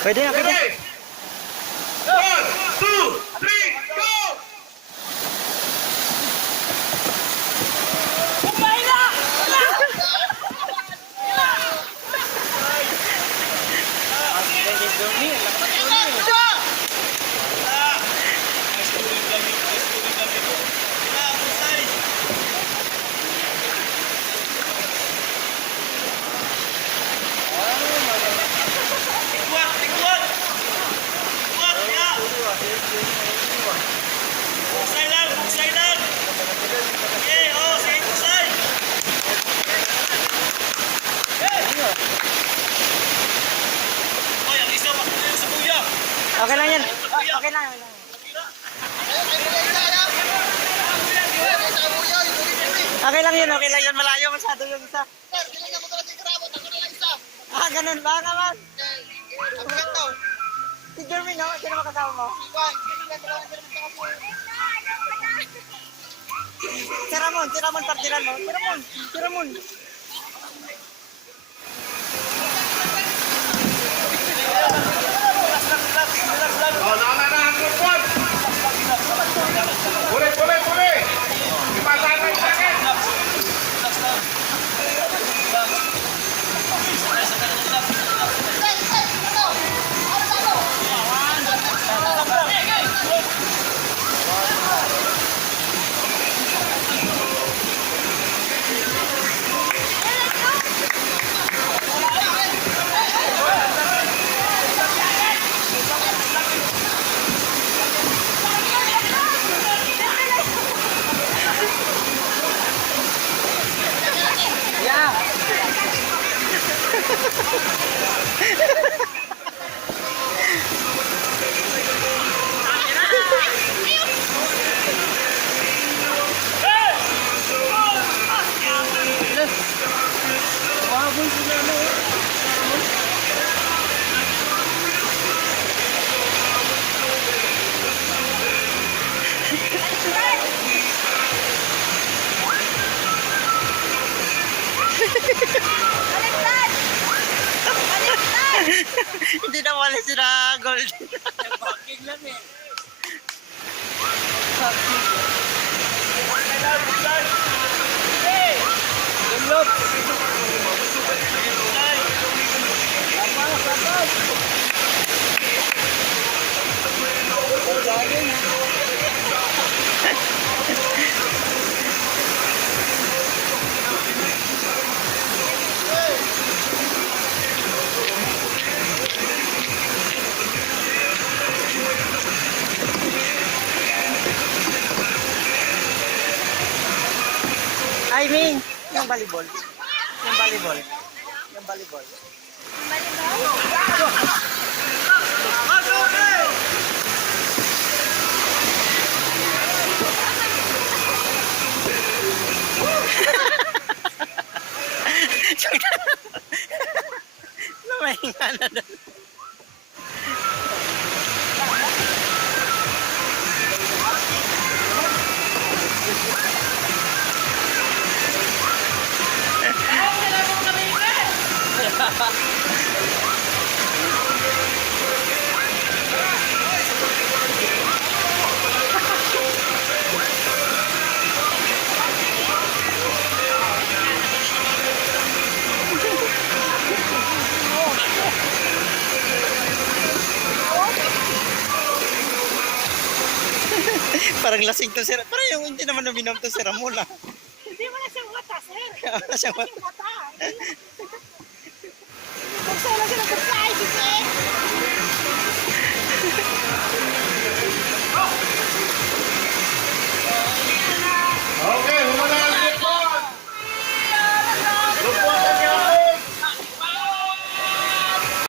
Pwede na, pwede. Ready? 1, 2, 3, go! Kumain na! Buksay lang! Okay, oh, sige, buksay! Oh, yung isa, makita yung sa kuya! Okay lang yan. Okay lang. Okay lang yun, okay lang yun. Malayo masyado yung isa. Ah, ganun ba naman? Si Jeremy, no? Sino makasama mo? Si Ramon, partiran mo. Si Ramon. Oh, na, group 1. Boleh. Dipasangkan sakit. Hindi na wala sila gold. Parking lang eh. I mean, yung volleyball. Lumahinga na doon. Parang lasing to sir. Parang yung hindi naman uminom to sir Ramon. Hindi mo na siyang mata, sir. Wala siyang Mata. Buksay lang siya ng buksay, sir.